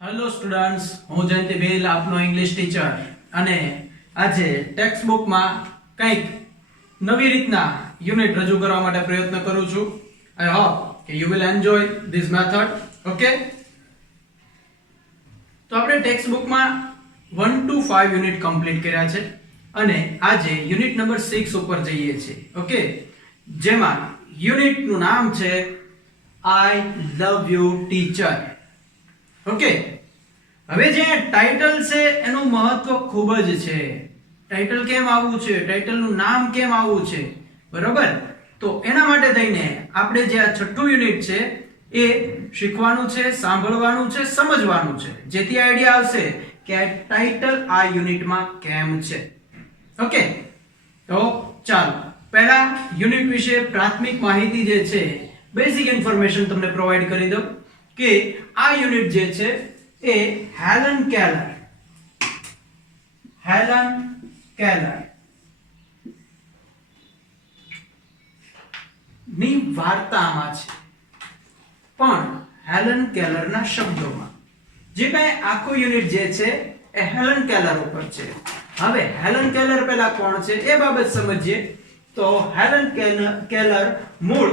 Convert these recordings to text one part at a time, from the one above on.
Hello students, હું જયંતિ ભીલ આપનો English teacher અને આજે ટેક્સ્ટ બુકમાં કંઈક નવી રીતના યુનિટ રજૂ કરવા માટે પ્રયત્ન કરું છું. આઈ હોપ કે you will enjoy this method. Okay, તો આપણે ટેક્સ્ટ બુકમાં 1 to 5 યુનિટ કમ્પ્લીટ કર્યા છે અને આજે યુનિટ નંબર 6 ઉપર જઈએ છીએ. ઓકે, જેમાં યુનિટનું નામ છે આઈ લવ યુ ટીચર. ઓકે, હવે જે ટાઇટલ છે એનું મહત્વ ખૂબ જ છે. ટાઇટલ કેમ આવવું છે, ટાઇટલનું નામ કેમ આવવું છે, બરોબર? તો એના માટે થઈને આપણે જે આ છઠ્ઠું યુનિટ છે એ શીખવાનું છે, સાંભળવાનું છે, સમજવાનું છે, જેથી આઈડિયા આવશે કે આ ટાઇટલ આ યુનિટમાં કેમ છે. ઓકે, તો ચાલો પહેલા યુનિટ વિશે પ્રાથમિક માહિતી જે છે, બેઝિક ઇન્ફોર્મેશન તમને પ્રોવાઈડ કરી દઉં કે આ યુનિટ જે છે એ હેલન કેલર ની વાર્તામાં છે, પણ હેલન કેલરના શબ્દોમાં. જે કઈ આખું યુનિટ જે છે એ હેલન કેલર ઉપર છે. હવે હેલન કેલર પહેલા કોણ છે એ બાબત સમજીએ. તો હેલન કેલર મૂળ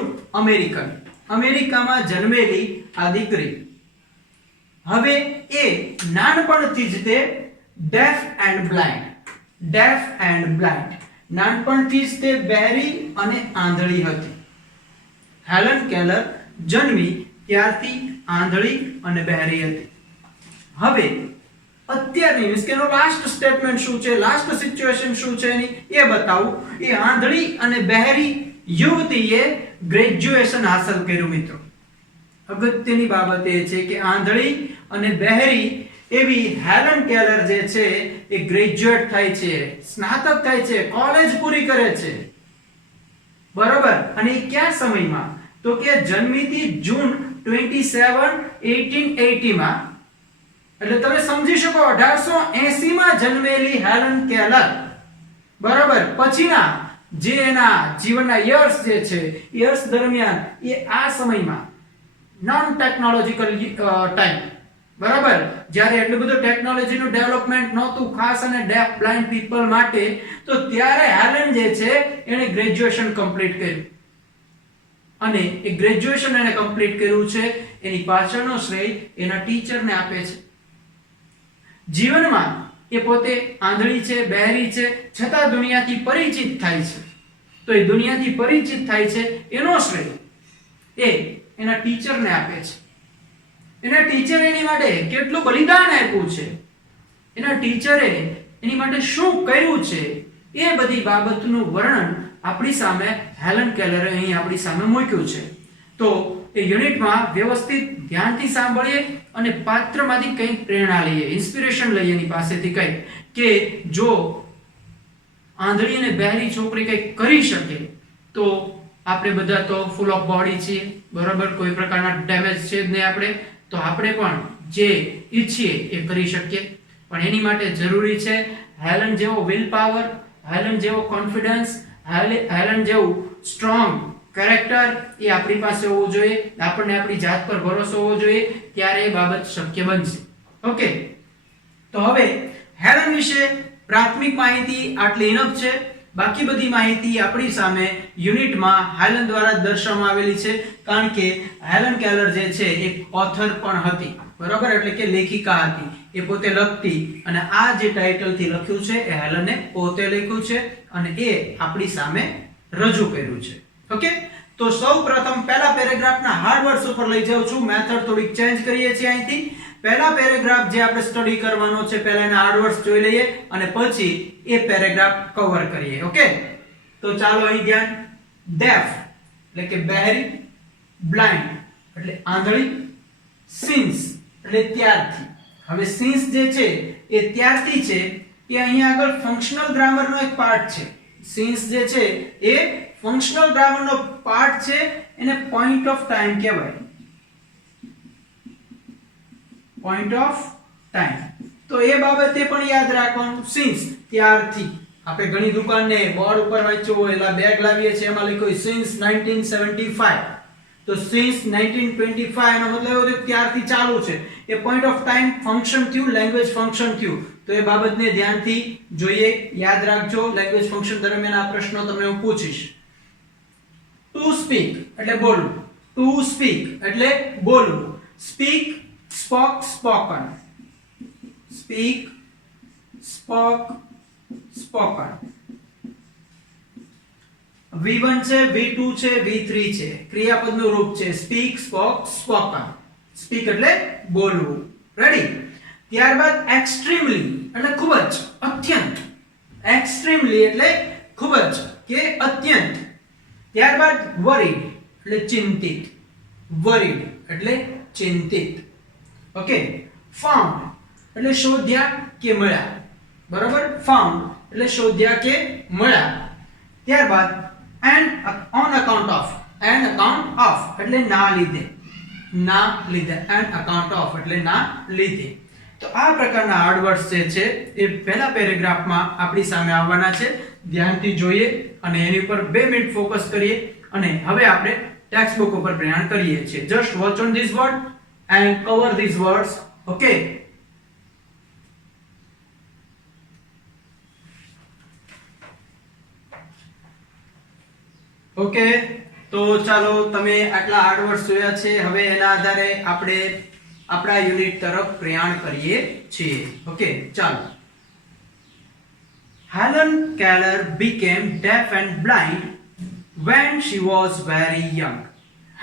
અમેરિકામાં જન્મેલી આ દીકરી. હવે એ નાનપણથી જ તે ડેફ એન્ડ બ્લાઇન્ડ નાનપણથી જ તે બહેરી અને આંધળી હતી. હેલન કેલર જન્મી ત્યારથી આંધળી અને બહેરી હતી. હવે અત્યારની મીન્સ કે એનો લાસ્ટ સ્ટેટમેન્ટ શું છે, લાસ્ટ સિચ્યુએશન શું છે એની એ બતાવું. એ આંધળી અને બહેરી યુવતીએ ગ્રેજ્યુએશન હાંસલ કર્યું. મિત્રો, અગત્યની બાબત એ છે કે આંધળી અને બહેરી એવી હેલન કેલર જે છે એ ગ્રેજ્યુએટ થાય છે, સ્નાતક થાય છે, કોલેજ પૂરી કરે છે, બરોબર? અને એ કયા સમયમાં? તો કે જન્મીથી જૂન 27 1880 માં. એટલે તમે સમજી શકો 1880 માં જન્મેલી હેલન કેલર, બરોબર? પછીના જે એના જીવનના યર્સ જે છે, યર્સ દરમિયાન એ આ સમયમાં નોન ટેકનોલોજીકલ ટાઈમ, બરાબર, જ્યારે એટલું બધું ટેકનોલોજીનું ડેવલપમેન્ટ નહોતું, ખાસ અને ડેફ બ્લાઇન્ડ પીપલ માટે, તો ત્યારે હેલન જે છે એને ગ્રેજ્યુએશન કમ્પ્લીટ કર્યું. અને એ ગ્રેજ્યુએશન એને કમ્પ્લીટ કર્યું છે એની પાછળનો શ્રેય એના ટીચરને આપે છે. જીવનમાં એ પોતે આંધળી છે, બહેરી છે, છતાં દુનિયાથી પરિચિત થાય છે. તો એ દુનિયાથી પરિચિત થાય છે એનો શ્રેય એ એના ટીચરને આપે છે. એના ટીચરે એની માટે કેટલું બલિદાન આપ્યું છે, એના ટીચરે એની માટે શું કર્યું છે, એ બધી બાબતનું વર્ણન આપણી સામે હેલન કેલરે અહીં આપણી સામે મૂક્યું છે. તો એ યુનિટમાં વ્યવસ્થિત ધ્યાનથી સાંભળીએ અને પાત્રમાંથી કંઈક પ્રેરણા લઈએ, ઇન્સ્પિરેશન લઈએ એની પાસેથી કંઈક, કે જો આંધળી અને બહેરી છોકરી કંઈક કરી શકે તો આપણે બધા તો ફૂલ ઓફ બોડી છીએ, બરોબર? કોઈ પ્રકારના ડેમેજ છે જ નહીં આપણે, તો આપણે પણ જે ઈચ્છીએ એ કરી શકીએ. પણ એની માટે જરૂરી છે હેલન જેવો વિલ પાવર, હેલન જેવો કોન્ફિડન્સ, હેલન જેવું સ્ટ્રોંગ કેરેક્ટર એ આપણી પાસે હોવું જોઈએ. આપણને આપણી જાત પર ભરોસો હોવો જોઈએ, ત્યારે એ બાબત શક્ય બનશે. ઓકે, તો હવે હેલન વિશે પ્રાથમિક માહિતી આટલી ઇનફ છે. બાકી બધી માહિતી આપણી સામે યુનિટમાં હેલન દ્વારા દર્શાવવામાં આવેલી છે, કારણ કે હેલન કેલર જે છે એક ઓથર પણ હતી, બરાબર? એટલે કે લેખિકા હતી. એ પોતે લખતી અને આ જે ટાઇટલથી લખ્યું છે એ હેલને પોતે લખ્યું છે અને એ આપણી સામે રજૂ કર્યું છે. ઓકે, તો સૌપ્રથમ પહેલા પેરેગ્રાફના હાર્ડ વર્ડ્સ ઉપર લઈ જાઉં છું. મેથડ થોડીક ચેન્જ કરીએ છીએ અહીંથી. પહેલા પેરેગ્રાફ જે આપણે સ્ટડી કરવાનો છે, પહેલા એના હાર્ડ વર્ડ્સ જોઈ લઈએ અને પછી એ પેરેગ્રાફ કવર કરીએ. ઓકે, તો ચાલો અહીં ધ્યાન. ડેફ એટલે કે બહેરી, બ્લાઇન્ડ એટલે આંધળી, સિન્સ એટલે ત્યારથી. હવે સિન્સ જે છે એ ત્યારથી છે, એ અહીંયા આગળ ફંક્શનલ ગ્રામરનો એક પાર્ટ છે. સિન્સ જે છે એ ફંક્શનલ ગ્રામરનો પાર્ટ છે, એને પોઈન્ટ ઓફ ટાઈમ કહેવાય. પોઈન્ટ ઓફ ટાઈમ, તો એ બાબતે પણ યાદ રાખવાનું. સિન્સ ત્યારથી. આપણે ઘણી દુકાનને બોર્ડ ઉપર વાંચ્યું હોય, એલા બેગ લાવીએ છીએ, એમાં લખ્યું સિન્સ 1975. તો સિન્સ 1925 એનો મતલબ એવો થયો ત્યારથી ચાલુ છે. એ પોઈન્ટ ઓફ ટાઈમ ફંક્શન થયું, લેંગ્વેજ ફંક્શન થયું. તો એ બાબતને ધ્યાનથી જોઈએ, યાદ રાખજો. લેંગ્વેજ ફંક્શન દરમિયાન આ પ્રશ્નો તમને હું પૂછીશ. ટુ સ્પીક એટલે બોલવું, ટુ સ્પીક એટલે બોલવું. Speak, spoke, spoken. Speak, spoke, spoken. V1 છે, V2 છે, V3 છે. ક્રિયાપદનું રૂપ છે સ્પીક, સ્પોક, સ્પોકન. સ્પીક એટલે બોલવું. રેડી? ત્યારબાદ એક્સ્ટ્રીમલી એટલે ખૂબ જ, અત્યંત. એક્સ્ટ્રીમલી એટલે ખૂબ જ કે અત્યંત. ત્યારબાદ વરીડ એટલે ચિંતિત. વરીડ એટલે ચિંતિત. ઓકે. ફાઉન્ડ એટલે શોધ્યા કે મળ્યા. બરાબર? ફાઉન્ડ એટલે શોધ્યા કે મળ્યા. ત્યારબાદ and on account of, and account of એટલે ના લીધે. ના લીધે, and account of એટલે ના લીધે. તો આ પ્રકારના હાર્ડ વર્ડ્સ જે છે એ પહેલા પેરેગ્રાફમાં આપણી સામે આવવાના છે. ધ્યાનથી જોઈએ અને એની ઉપર 2 મિનિટ ફોકસ કરીએ અને હવે આપણે ટેક્સ્ટ બુક ઉપર પ્રયાણ કરીએ છીએ. Just watch on this word and cover these words. Okay. Okay, તો ચાલો તમે આટલા હાર્ડ વર્ડ્સ જોયા છે. હવે એના આધારે આપણે આપણા યુનિટ તરફ પ્રયાણ કરીએ છીએ. ઓકે, ચાલો. Helen Keller became deaf and blind when she was very young.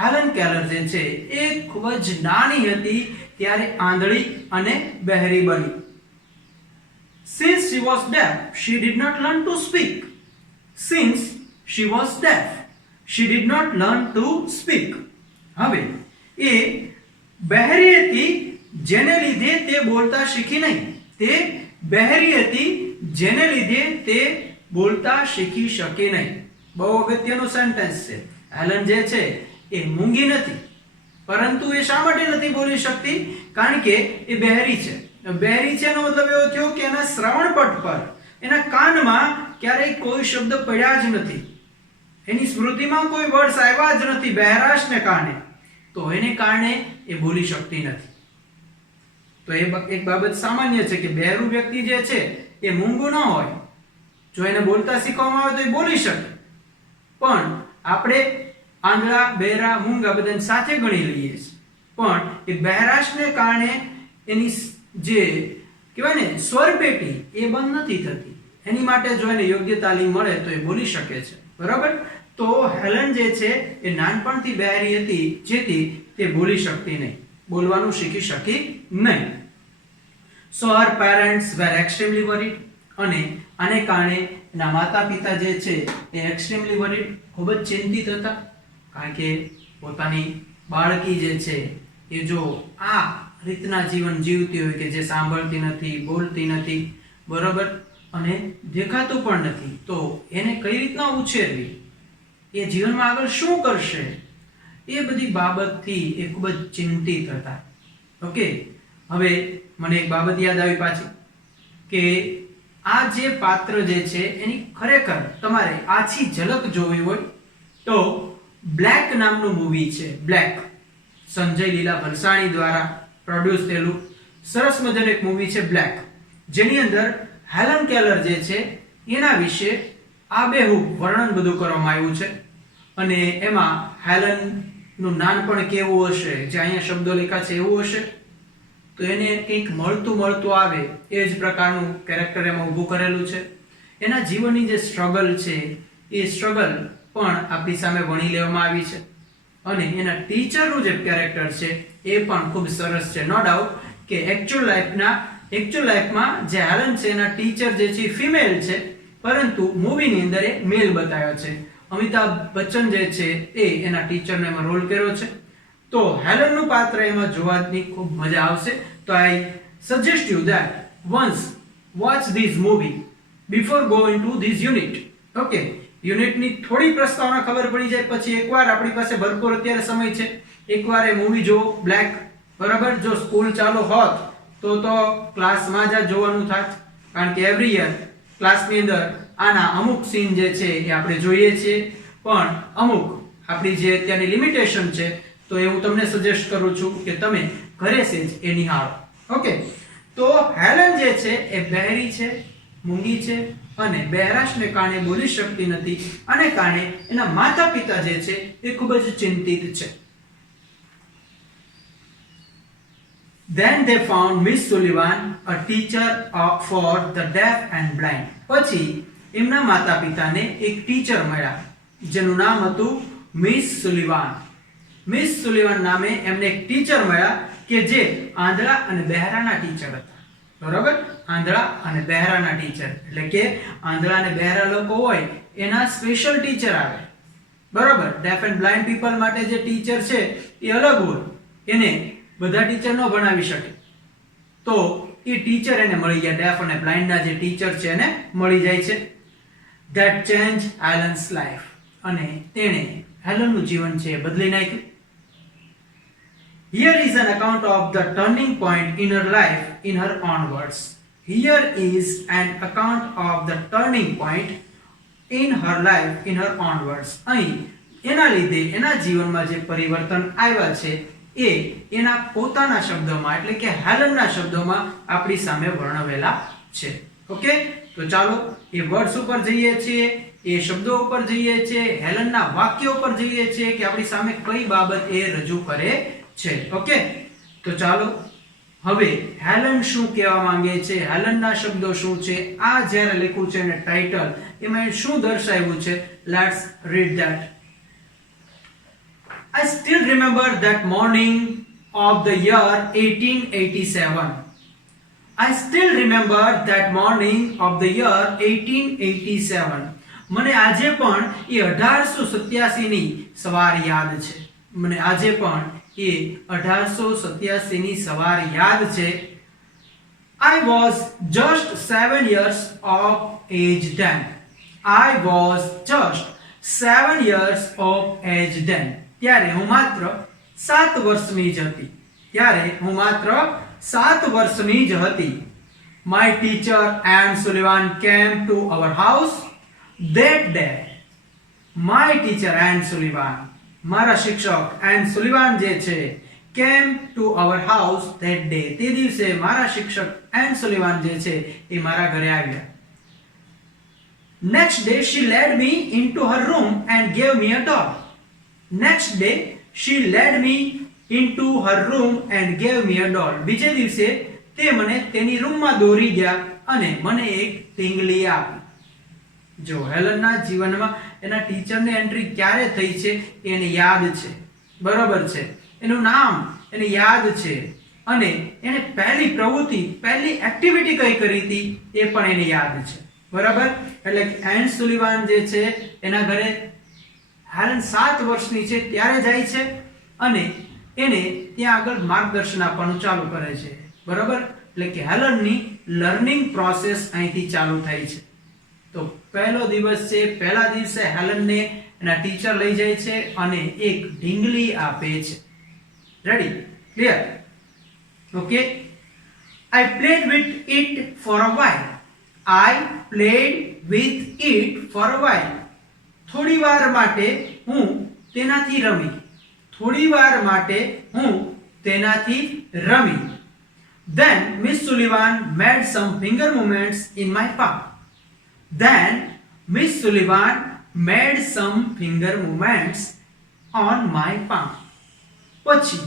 Helen Keller જે છે એ ખૂબ જ નાની હતી ત્યારે આંધળી અને બહેરી બની. Since she was deaf, she did not learn to speak. Since she was deaf, she did not learn to speak. હવે એ બહેરી હતી જેને લીધે તે બોલતા શીખી નહીં. તે બહેરી હતી જેને લીધે તે બોલતા શીખી શકે નહીં. બહુ અગત્યનું સેન્ટેન્સ છે. હેલન જે છે એ મૂંગી નથી, પરંતુ એ શા માટે નથી બોલી શકતી? કારણ કે એ બહેરી છે. બહેરી છે એનો મતલબ એવો થયો કે એના શ્રવણપટ પર, એના કાનમાં ક્યારેય કોઈ શબ્દ પડ્યા જ નથી. એની સ્મૃતિમાં કોઈ વર્ડ્સ આવ્યા જ નથી બહેરાશને કારણે. તો એને કારણે એ બોલી શકતી નથી. તો એ એક બાબત સામાન્ય છે કે બહેરું વ્યક્તિ જે છે એ મૂંગું ન હોય. જો એને બોલતા શીખવામાં આવે તો એ બોલી શકે. પણ આપણે આંધળા, બહેરા, મૂંગા બધાને સાથે ગણી લઈએ છીએ. પણ એ બહેરાશને કારણે એની જે કહેવાય ને સ્વર પેટી એ બંધ નથી થતી. એની માટે જો એને યોગ્ય તાલીમ મળે તો એ બોલી શકે છે. બરાબર? તો હેલન જે છે એ નાનપણથી બહેરી હતી જેથી તે બોલી શકતી નહીં, બોલવાનું શીખી શકી નહીં. So her parents were extremely worried. અને આને કારણે એના માતા પિતા જે છે એ એક્સ્ટ્રીમલી વરીડ, ખૂબ જ ચિંતિત હતા. કારણ કે પોતાની બાળકી જે છે એ જો આ રીતના જીવન જીવતી હોય કે જે સાંભળતી નથી, બોલતી નથી, બરોબર, અને દેખાતું પણ નથી, તો એને કઈ રીતના ઉછેરવી, એ જીવનમાં આગળ શું કરશે, એ બધી બાબતથી એ ખૂબ જ ચિંતિત હતા. ઓકે, હવે મને એક બાબત યાદ આવી પાછી કે આ જે પાત્ર જે છે એની ખરેખર તમારે આછી ઝલક જોવી હોય તો બ્લેક નામનું મૂવી છે. બ્લેક, સંજય લીલા ભલસાણી દ્વારા પ્રોડ્યુસ થયેલું સરસ મજાનું એક મૂવી છે બ્લેક, જેની અંદર હેલન કેલર જે છે એના વિશે આબેહૂબ વર્ણન બધું કરવામાં આવ્યું છે. અને એમાં હેલન નું નાનપણ કેવું હશે, જે અહીંયા શબ્દો લખ્યા છે એવું હશે, તો એને કંઈક મળતું આવે એ જ પ્રકારનું કેરેક્ટર એમાં ઊભું કરેલું છે. એના જીવનની જે સ્ટ્રગલ છે એ સ્ટ્રગલ પણ આપણી સામે વણી લેવામાં આવી છે. અને એના ટીચરનું જે કેરેક્ટર છે એ પણ ખૂબ સરસ છે. નો ડાઉટ કે એકચ્યુઅલ લાઈફમાં જે હેલન છે એના ટીચર જે છે ફિમેલ છે, પરંતુ મૂવીની અંદર એ મેલ બતાવ્યો છે. અમિતાભ બચ્ચન જે છે એ એના ટીચરનો એમાં રોલ કર્યો છે. તો હેલનનું પાત્ર એમાં જોવાની ખૂબ મજા આવશે. તો I suggest you that once watch this movie before go into this unit. Okay, યુનિટની થોડી પ્રસ્તાવના ખબર પડી જાય પછી એકવાર આપણી પાસે ભરપૂર અત્યારે સમય છે, એકવાર એ મૂવી જો બ્લેક, બરાબર. જો સ્કૂલ ચાલુ હોત તો ક્લાસમાં જ જોવાનું થાત, કારણ કે એવરી યર ક્લાસની અંદર આના અમુક સીન જે છે એ આપણે જોઈએ છીએ, પણ અમુક આપણી જે અત્યારની લિમિટેશન છે તો એ હું તમને સજેસ્ટ કરું છું કે તમે ઘરે છે જ એ નિહાળો. ઓકે, તો હેલન જે છે એ બહેરી છે, મૂંગી છે અને બહેરાશને કારણે બોલી શકતી નથી અને કારણે એના માતા પિતા જે છે એ ખૂબ જ ચિંતિત છે. Then they found Miss Sullivan, a teacher for the deaf and blind. પછી એમના માતા પિતાને એક ટીચર મળ્યા જેનું નામ હતું મિસ સુલિવાન. મિસ સુલિવાન નામે એમને એક ટીચર મળ્યા કે જે આંધળા અને બહેરાના ટીચર હતા. બરોબર, આંધળા અને બહેરાના ટીચર એટલે કે આંધળા અને બહેરા લોકો હોય એના સ્પેશિયલ ટીચર આવે. બરોબર, ડેફ એન્ડ બ્લાઇન્ડ પીપલ માટે જે ટીચર છે એ અલગ હોય, એને બધા ટીચર ન ભણાવી શકે તો એ ટીચર એને મળી ગયા. ડેફ અને બ્લાઇન્ડ ના જે ટીચર છે એને મળી જાય છે. That changed Helen's life. અને તેણે હેલનનું જીવન છે બદલી નાખ્યું. Here is an account of the turning point in her life in her own words. Here is an account of the turning point in her life in her own words. અહીં એના લીધે એના જીવનમાં જે પરિવર્તન આવ્યા છે એ એના પોતાના શબ્દોમાં એટલે કે હેલનના શબ્દોમાં આપણી સામે વર્ણવેલા છે. ઓકે, તો ચાલો એ વર્ડ્સ ઉપર જઈએ છીએ, એ શબ્દો ઉપર જઈએ છીએ, હેલનના વાક્યો ઉપર જઈએ છીએ કે આપણી સામે કઈ બાબત એ રજૂ કરે છે. ઓકે, તો ચાલો હવે હેલન શું કહેવા માંગે છે, હેલનના શબ્દો શું છે, આ જ્યારે લખ્યું છે અને ટાઇટલ એમાં શું દર્શાવ્યું છે, let's read that. I still remember that morning of the year 1887. I still remember that morning of the year 1887. મને આજે પણ એ 1887 ની સવાર યાદ છે. મને આજે પણ એ 1887 ની સવાર યાદ છે. I was just 7 years of age then. I was just 7 years of age then. ત્યારે હું માત્ર 7 વર્ષની જ હતી. ત્યારે હું માત્ર 7 વર્ષની જ હતી. My teacher Anne Sullivan came to our house that day. My teacher Anne Sullivan, મારા શિક્ષક એન સુલિવાન જે છે, came to our house that day. તે દિવસે મારા શિક્ષક એન સુલિવાન જે છે એ મારા ઘરે આવ્યા. Next day she led me into her room and gave me a doll. Next day she led me into her room and gave me a doll. બીજે દિવસે તે મને તેની રૂમમાં દોરી ગયા અને મને એક ટીંગલી આપી. જો હેલનના જીવનમાં એના ટીચરને એન્ટ્રી ક્યારે થઈ છે એને યાદ છે. બરોબર છે, એનું નામ એને યાદ છે અને એને પહેલી પ્રવૃત્તિ, પહેલી એક્ટિવિટી કઈ કરી હતી એ પણ એને યાદ છે. બરાબર, એટલે કે એન સુલિવાન જે છે એના ઘરે હેલન 7 વર્ષની છે ત્યારે જાય છે અને એને ત્યાં આગળ માર્ગદર્શન આપવાનું ચાલુ કરે છે. બરાબર, એટલે કે હેલનની લર્નિંગ પ્રોસેસ અહીંથી ચાલુ થાય છે. તો પહેલો દિવસ છે, પહેલા દિવસે હેલનને એના ટીચર લઈ જાય છે અને એક ઢીંગલી આપે છે. Ready, clear? Okay. I played with it for a while. I played with it for a while. થોડી વાર માટે હું તેનાથી રમી. થોડી વાર માટે હું તેનાથી રમી. Then Miss Sullivan made some finger movements in my palm. Then Miss Sullivan made some finger movements on my palm. પછી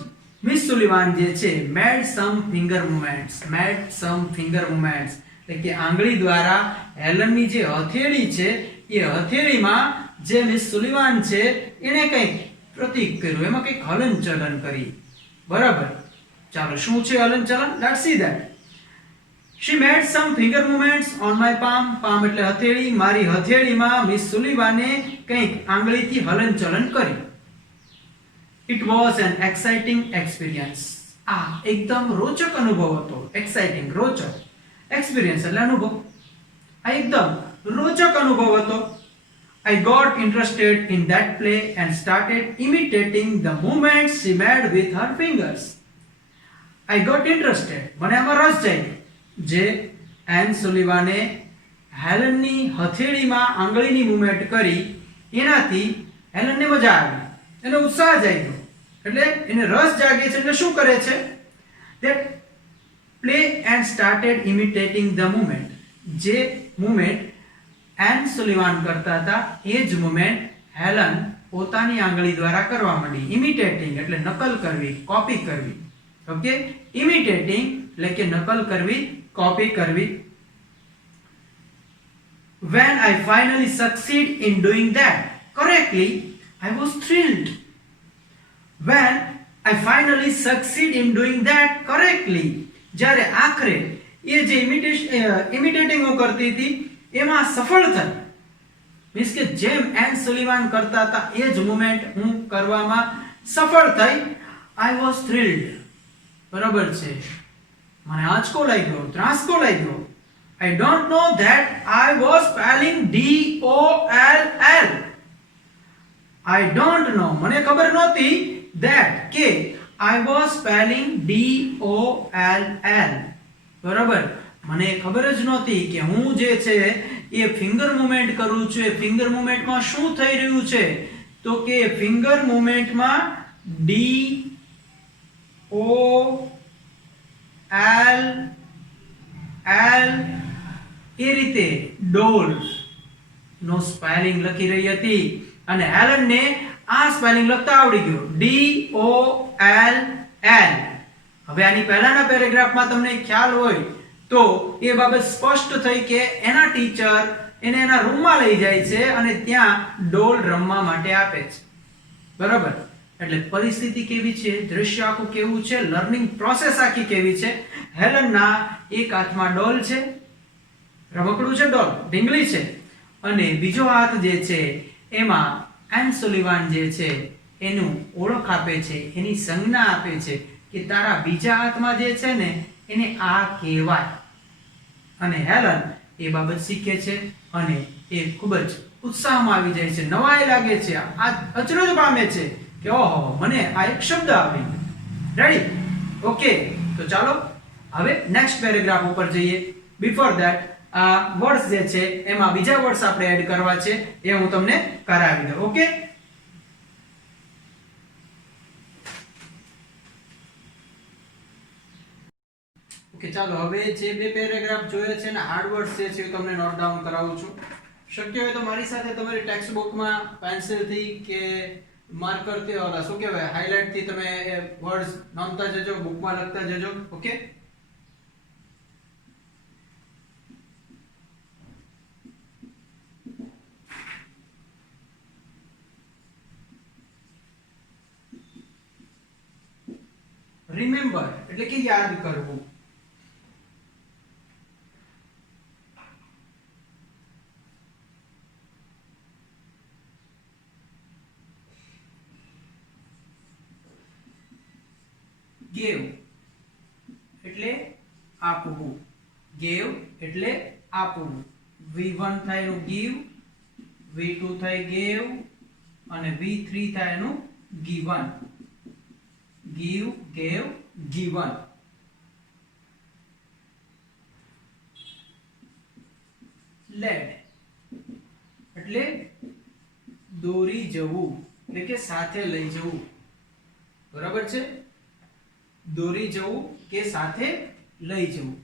મિસ સુલિવાન જે છે made some finger movements, made some finger movements એટલે કે આંગળી દ્વારા હેલનની જે હથેળી છે એ હથેળીમાં જે મિસ સુલિવાન છે એને કંઈક પ્રતીક કર્યું, એમાં કંઈક હલનચલન કરી. બરાબર, ચાલો શું છે હલનચલન? Let's see that. She made some finger movements on my palm. palm એટલે હથેળી. મારી હથેળીમાં મિસ સુલિવાને કંઈક આંગળીથી હલનચલન કર્યું. It was an exciting experience. આ એકદમ રોચક અનુભવ હતો. exciting, રોચક. experience એટલે અનુભવ. આ એકદમ રોચક અનુભવ હતો. I got interested in that play and started imitating the movements she made with her fingers. I got interested. મને આમાં રસ જાગ્યો. જે એન સુલિવાને હેલનની હથેળીમાં આંગળીની મૂવમેન્ટ કરી એનાથી હેલનને મજા આવી એને ઉત્સાહ જાગ્યો, એટલે એને રસ જાગે છે, એટલે શું કરે છે? that play and started imitating the movement. જે movement એન સુલિવાન કરતા હતા એ જ movement હેલન પોતાની આંગળી દ્વારા કરવા માંડી. ઇમિટેટિંગ એટલે નકલ કરવી, કોપી કરવી. ઓકે, ઇમિટેટિંગ એટલે કે નકલ કરવી, કોપી કરવી. when I finally succeed in doing that correctly, I was thrilled. when I finally succeed in doing that correctly, જ્યારે આખરે એ જે ઇમિટેટિંગ હું કરતી હતી એમાં સફળ થઈ, મીન્સ કે જેમ એન સુલિવાન કરતા હતા એ જ મુવમેન્ટ હું કરવામાં સફળ થઈ, I was thrilled. બરાબર છે, મને આંચકો લાગ્યો, ત્રાસકો લાગ્યો. I don't know that I was spelling DOLL. I don't know, મને ખબર નહોતી that કે I was spelling DOLL. બરાબર, મને ખબર જ નહોતી કે હું જે છે એ ફિંગર મુવમેન્ટ કરું છું, એ ફિંગર મુવમેન્ટમાં શું થઈ રહ્યું છે? તો કે ફિંગર મુવમેન્ટમાં DOLL એ રીતે ડોલ નો સ્પેલિંગ લખી રહી હતી, અને એલન ને આ સ્પેલિંગ લખતા આવડી ગયો, DOLL. હવે આની પહેલાના પેરેગ્રાફમાં તમને ખ્યાલ હોય તો એ બાબત સ્પષ્ટ થઈ કે એના ટીચર એને એના રૂમમાં લઈ જાય છે અને ત્યાં ડોલ રમવા માટે આપે છે. બરાબર, એટલે પરિસ્થિતિ કેવી છે, દ્રશ્ય આખું કેવું છે, લર્નિંગ પ્રોસેસ આખી કેવી છે. હેલનના એક હાથમાં ડોલ છે, રમકડું છે, ડોલ ઢીંગલી છે, અને બીજો હાથ જે છે એમાં એન સુલિવાન જે છે એનું ઓળખ આપે છે, એની સંજ્ઞા આપે છે કે તારા બીજા હાથમાં જે છે ને એને આ કહેવાય. અને હેલન એ બાબત શીખે છે અને એ ખૂબ જ ઉત્સાહમાં આવી જાય છે, નવાઈ લાગે છે, આ અચરજ પામે છે કે ઓહો, મને આ એક શબ્દ આવી. રેડી? ઓકે, તો ચાલો હવે નેક્સ્ટ પેરેગ્રાફ ઉપર જઈએ. બિફોર ધેટ આ વર્ડ્સ જે છે એમાં બીજા વર્ડ્સ આપણે એડ કરવા છે, એ હું તમને કરાવી દઉં. ઓકે, ઓકે, ચાલો હવે જે બે પેરેગ્રાફ જોયા છે ને હાર્ડ વર્ડ્સ જે છે તમને નોટ ડાઉન કરાવું છું. શક્ય હોય તો મારી સાથે તમારી ટેક્સ્ટ બુકમાં પેન્સિલ થી કે માર્કર થી ઓલા શું કહેવાય હાઇલાઇટ થી તમે એ વર્ડ્સ નોંધતા જજો, બુકમાં લખતા જજો. ઓકે, રિમેમ્બર એટલે કે યાદ કરવું. ગેવ એટલે આપવું, ગેવ એટલે આપવું. V1 થાય એનું ગીવ, V2 થાય ગેવ, અને V3 થાય એનું given. Give, gave, given. Lead એટલે દોરી જવું, એટલે કે સાથે લઈ જવું. બરાબર છે, દોરી જવું કે સાથે લઈ જવું.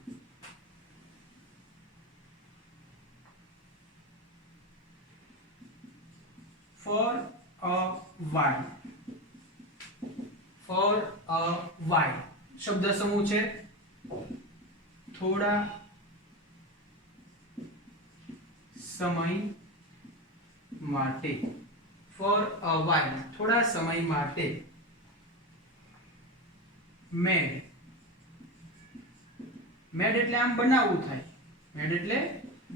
for a while, for a while શબ્દ સમૂહ છે થોડા સમય માટે. for a while થોડા સમય માટે. મેડ, મેડ એટલે આમ બનાવવું થાય, મેડ એટલે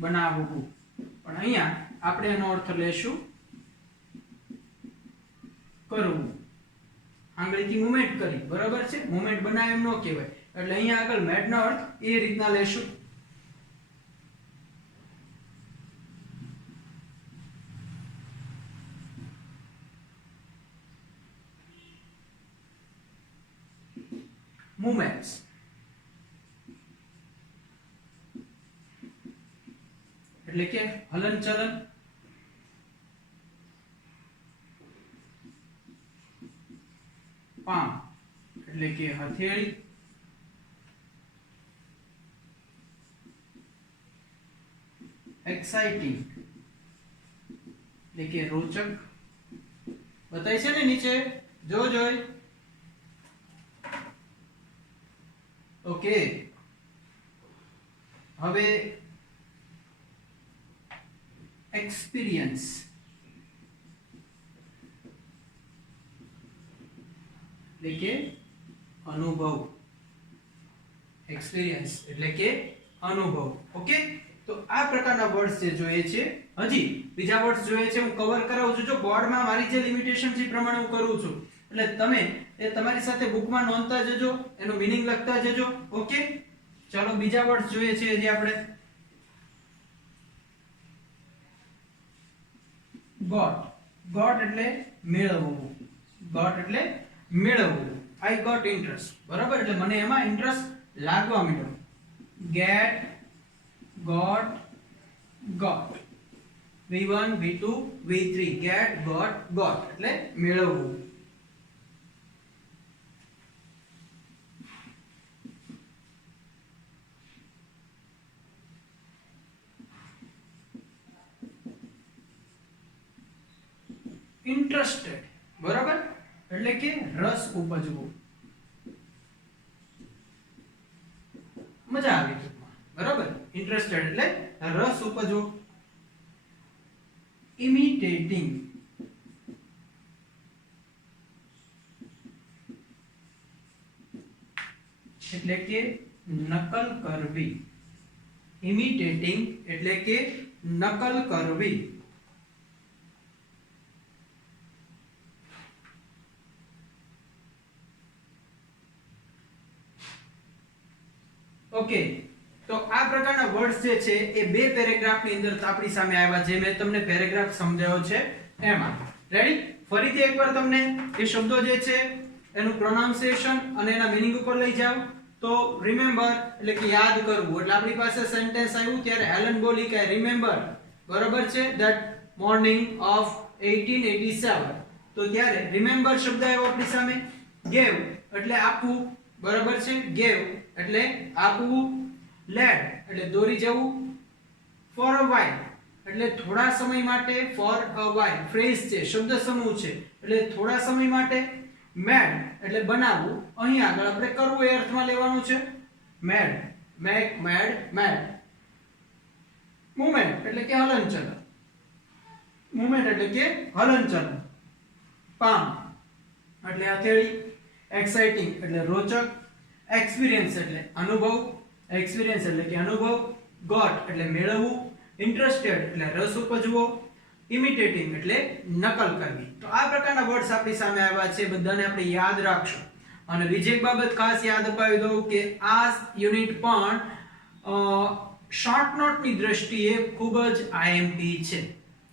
બનાવવું, પણ અહીંયા આપણે એનો અર્થ લેશું કરવું. આંગળીથી મુવમેન્ટ કરી, બરાબર છે, મુવમેન્ટ બનાવે એમ ન કહેવાય, એટલે અહીંયા આગળ મેડ નો અર્થ એ રીતના લેશું. movements એટલે કે હલનચલન. એટલે કે હથેળી, એક્સાઇટિંગ એટલે કે રોચક, બતાય છે ને નીચે જોઈ ઓકે. હવે એક્સપિરિયન્સ એટલે કે અનુભવ, એક્સપિરિયન્સ એટલે કે અનુભવ. ઓકે, તો આ પ્રકારના વર્ડ્સ જે જોઈએ છે. હજી બીજા વર્ડ્સ જોઈએ છે, હું કવર કરાવું છું. જો બોર્ડમાં મારી જે લિમિટેશન છે એ પ્રમાણે હું કરું છું, એટલે તમે એ તમારી સાથે બુકમાં નોંધતા જજો, એનો મીનિંગ લખતા જજો. ઓકે, ચાલો બીજા વર્ડ્સ જોઈએ છે જે આપણે ગોટ. ગોટ એટલે મેળવવું, ગોટ એટલે મેળવવું. આઈ ગોટ ઇન્ટરેસ્ટ, બરાબર, એટલે મને એમાં ઇન્ટરેસ્ટ લાગવા માંડ્યો. Get, got, got. V1 V2 V3 get got got એટલે મેળવવું. ઇન્ટરેસ્ટેડ, બરાબર, એટલે કે રસ ઉપજવો, મજા આવી ટૂંકમાં, બરાબર. ઇન્ટરેસ્ટેડ એટલે રસ ઉપજવો. imitating એટલે કે નકલ કરવી, imitating એટલે કે નકલ કરવી. ઓકે, તો આ પ્રકારના વર્ડ્સ જે છે એ બે પેરેગ્રાફની અંદર આપણી સામે આવ્યા છે. મેં તમને પેરેગ્રાફ સમજાવ્યો છે એમાં. રેડી? ફરીથી એકવાર તમને એ શબ્દો જે છે એનું પ્રોનાઉન્સિએશન અને એના મીનિંગ ઉપર લઈ જાવ. તો રિમેમ્બર એટલે કે યાદ કરવું. એટલે આપણી પાસે સેન્ટેન્સ આવ્યું ત્યારે હેલન બોલી કે રિમેમ્બર, બરાબર છે, ધેટ મોર્નિંગ ઓફ 1887. તો ત્યારે રિમેમ્બર શબ્દ આવ્યો આપણી સામે. ગેવ એટલે આપવું, બરાબર છે, ગેવ એટલે આપવું. લેડ એટલે દોરી જવું. ફોર અ while એટલે થોડા સમય માટે. ફોર અ while ફ્રેઝ છે, શબ્દ સમૂહ છે, એટલે થોડા સમય માટે. મેડ એટલે બનાવવું. અહીં આગળ આપણે કરવું એ અર્થમાં લેવાનું છે. મેડ, મેક, મેડ, મેડ. મૂવમેન્ટ એટલે કે હલનચલન. મૂવમેન્ટ એટલે કે હલનચલન. પામ એટલે હથેળી. એક્સાઇટિંગ એટલે રોચક. એક્સપિરિયન્સ એટલે અનુભવ. એક્સપિરિયન્સ એટલે કે અનુભવ. ગોટ એટલે મેળવવું. ઇન્ટરેસ્ટેડ એટલે રસ ઉપજવો. ઇમિટેટિંગ એટલે નકલ કરવી. તો આ પ્રકારના વર્ડ્સ આપણી સામે આવ્યા છે, બધાને આપણે યાદ રાખશું. અને બીજી એક બાબત ખાસ યાદ અપાવી દઉં કે આ યુનિટ પણ શોર્ટ નોટની દ્રષ્ટિએ ખૂબ જ આઈએમપી છે.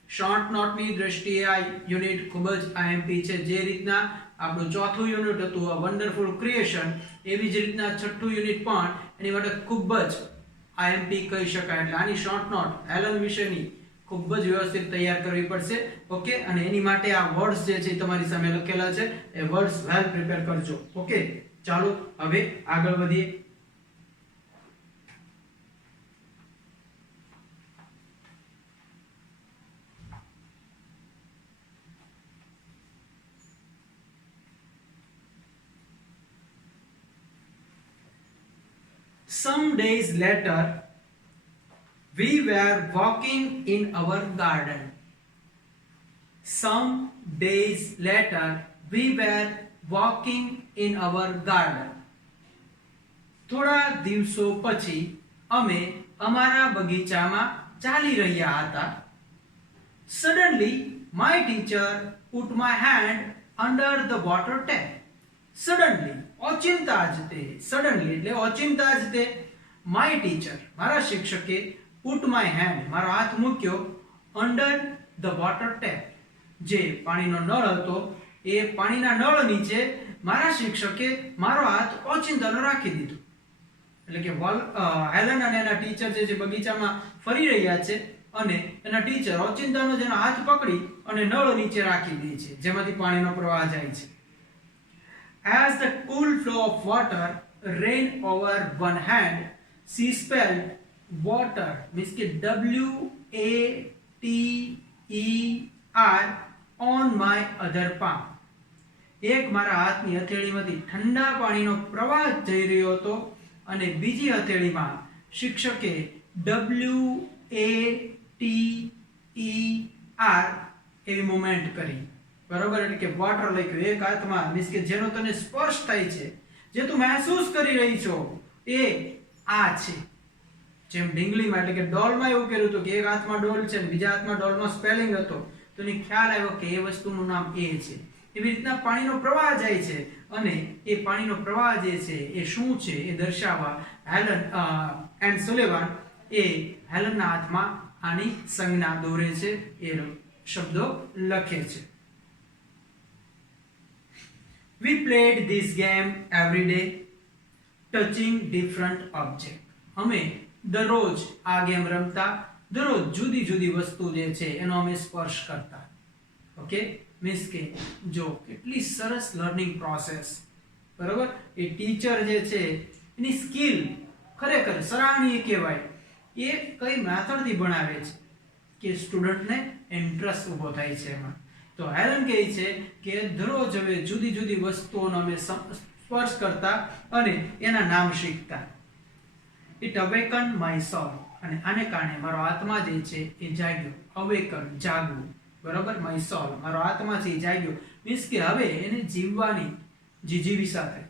શોર્ટ નોટની દ્રષ્ટિએ આ યુનિટ ખૂબ જ આઈએમપી છે. જે રીતના આપણું ચોથું યુનિટ હતું આ વન્ડરફુલ ક્રિએશન, એવી જ રીતના છઠ્ઠું યુનિટ પણ એની માટે ખૂબ જ આઈએમપી કહી શકાય. એટલે આની શોર્ટ નોટ હેલન વિશેની ખૂબ જ વ્યવસ્થિત તૈયાર કરવી પડશે. ઓકે, અને એની માટે આ વર્ડ્સ જે છે તમારી સામે લખેલા છે એ વર્ડ્સ વેલ પ્રિપેર કરજો. ઓકે, ચાલો હવે આગળ વધીએ. Some days later, we were walking in our garden. Some days later, we were walking in our garden. થોડા દિવસો પછી અમે અમારા બગીચામાં ચાલી રહ્યા હતા. Suddenly, my teacher put my hand under the water tap. Suddenly, ઓચિંતા જ તે, સડનલી એટલે ઓચિંતા જ તે, માય ટીચર મારા શિક્ષકે, પુટ માય હેન્ડ મારો હાથ મૂક્યો, અંડર ધ વોટર ટેપ જે પાણીનો નળ હતો એ પાણીના નળ નીચે મારા શિક્ષકે મારો હાથ ઓચિંતાનો રાખી દીધો. એટલે કે હેલન અને એના ટીચર જે બગીચામાં ફરી રહ્યા છે અને એના ટીચર ઓચિંતાનો જેનો હાથ પકડી અને નળ નીચે રાખી દે છે જેમાંથી પાણીનો પ્રવાહ જાય છે. As the cool flow of water rain over one hand, she spelled water, means કે WATER on my other palm. એક મારા હાથની હથેળીમાંથી ઠંડા પાણીનો પ્રવાહ જઈ રહ્યો હતો અને બીજી હથેળીમાં શિક્ષકે WATER એવી મુવમેન્ટ કરી. બરોબર, એટલે કે વોટર લખ્યું એક હાથમાં, મીન્સ કે જેનો તને સ્પર્શ થાય છે, જે તું મહેસૂસ કરી રહી છો એ આ છે. જેમ ઢીંગલીમાં એટલે કે ડોલમાં એવું કર્યું હતું કે એક હાથમાં ડોલ છે અને બીજા હાથમાં ડોલનો સ્પેલિંગ હતો, તો એને ખ્યાલ આવ્યો કે એ વસ્તુનું નામ એ છે. એવી રીતના પાણીનો પ્રવાહ જાય છે અને એ પાણીનો પ્રવાહ જે છે એ શું છે એ દર્શાવવા હેલન એન્ડ સુલેવાન એ હેલનના હાથમાં આની સંજ્ઞા દોરે છે, એ શબ્દો લખે છે. We played this game every day, touching different objects. અમે દરરોજ આ ગેમ રમતા, દરરોજ જુદી જુદી વસ્તુ જે છે એનો અમે સ્પર્શ કરતા. ઓકે, મીન્સ કે જો કેટલી સરસ લર્નિંગ પ્રોસેસ. બરોબર, એ ટીચર જે છે એની સ્કિલ ખરેખર સરાહનીય કહેવાય. એ કઈ મેથડથી ભણાવે છે કે સ્ટુડન્ટને ઇન્ટરેસ્ટ ઊભો થાય છે એમાં. તો હેલન કહે છે કે દરરોજ હવે જુદી જુદી વસ્તુઓનો અમે સ્પર્શ કરતા અને એના નામ શીખતા. ઇટ અવેકન માય સોલ, અને આને કારણે મારો આત્મા જે છે એ જાગ્યો. અવેકન, જાગવું. બરોબર, માય સોલ, મારો આત્મા છે એ જાગ્યો, મીન્સ કે હવે એને જીવવાની જીજીવિષા થાય,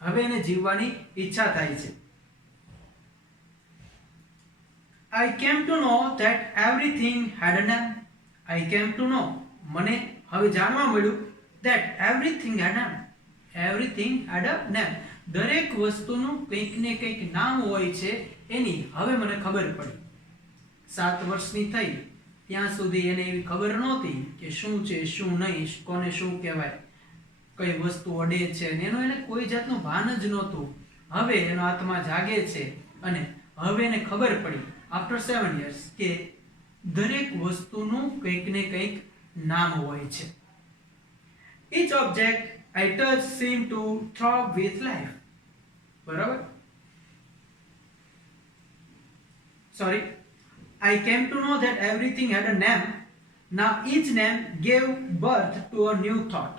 હવે એને જીવવાની ઈચ્છા થાય છે. I came to know that everything had a name. I came to know, મને હવે જાણવા મળ્યું that everything had a name. Everything had a name. દરેક વસ્તુનું કંઈક ને કંઈક નામ હોય છે એની હવે મને ખબર પડી. 7 વર્ષની થઈ ત્યાં સુધી એને એવી ખબર નહોતી કે શું છે શું નહીં, કોને શું કહેવાય, કઈ વસ્તુ અડે છે, એનો એને કોઈ જાતનું ભાન જ નહોતું. હવે એનો આત્મા જાગે છે અને હવે એને ખબર પડી આફ્ટર 7 years કે દરેક વસ્તુનું કંઈક ને કંઈક નામ હોય છે. Each object I touch seemed to throb with life. બરાબર, sorry, I came to know that everything had a name. Now each name gave birth to a new thought.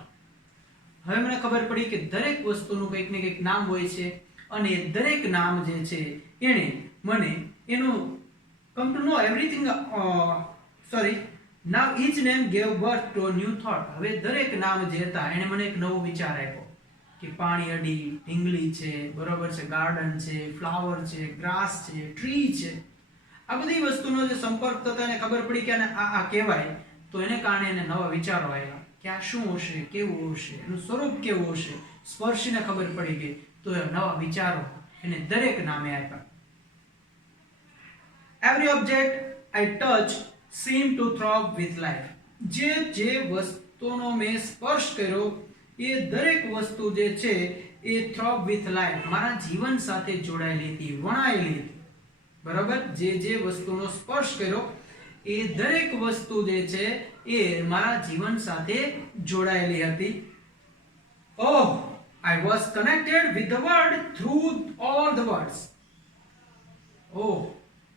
હવે મને ખબર પડી કે દરેક વસ્તુનું કંઈક ને કંઈક નામ હોય છે અને દરેક નામ જે છે એને મને એનું come to know everything now each name gave birth to a new thought. હવે દરેક નામ જે હતા એને મને એક નવો વિચાર આપ્યો કે પાણી અડી, ઢીંગલી છે, બરોબર છે, ગાર્ડન છે, ફ્લાવર છે, ગ્રાસ છે, ટ્રી છે, આ બધી વસ્તુનો જે સંપર્ક થતા એને ખબર પડી કે આ કહેવાય. તો એને કારણે એને નવા વિચારો આવ્યા કે આ શું હશે, કેવું હશે, એનું સ્વરૂપ કેવું હશે, સ્પર્શીને ખબર પડી ગઈ. તો એ નવા વિચારો એને દરેક નામે આપ્યા. Every object I touch seemed to throb with life. જે વસ્તુનો મેં સ્પર્શ કર્યો એ દરેક વસ્તુ જે છે એ throb with life, મારા જીવન સાથે જોડાયેલી હતી, વણાયેલી હતી. બરાબર, જે વસ્તુનો સ્પર્શ કર્યો એ દરેક વસ્તુ જે છે એ મારા જીવન સાથે જોડાયેલી હતી. Oh, I was connected with the world through all the words. Oh,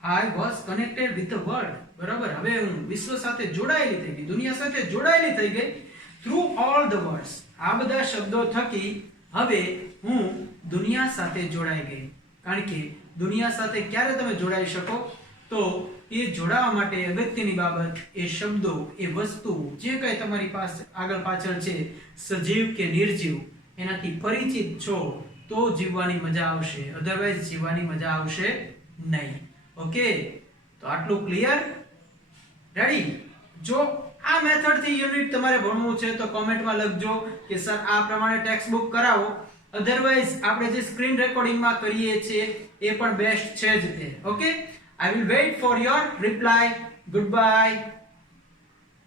I was connected with the world. બરાબર, હવે હું વિશ્વ સાથે જોડાયેલી થઈ ગઈ, દુનિયા સાથે જોડાયેલી થઈ ગઈ. through all the words, આ બધા શબ્દો થકી હવે હું દુનિયા સાથે જોડાઈ ગઈ. કારણ કે દુનિયા સાથે ક્યારે તમે જોડાઈ શકો, તો એ જોડાવા માટે અગત્યની બાબત એ શબ્દો, એ વસ્તુ જે કંઈ તમારી પાસે આગળ પાછળ છે, સજીવ કે નિર્જીવ, એનાથી પરિચિત છો તો જીવવાની મજા આવશે, અધરવાઇઝ જીવવાની મજા આવશે નહીં. ઓકે, તો આટલું ક્લિયર? રેડી? જો આ મેથડથી યુનિટ તમારે ભણવું છે તો કોમેન્ટમાં લખજો કે સર આ પ્રમાણે ટેક્સ્ટ બુક કરાવો. અધરવાઇઝ આપણે જે સ્ક્રીન રેકોર્ડિંગમાં કરીએ છીએ એ પણ બેસ્ટ છે જ તે. Okay, I will wait for your reply. Goodbye.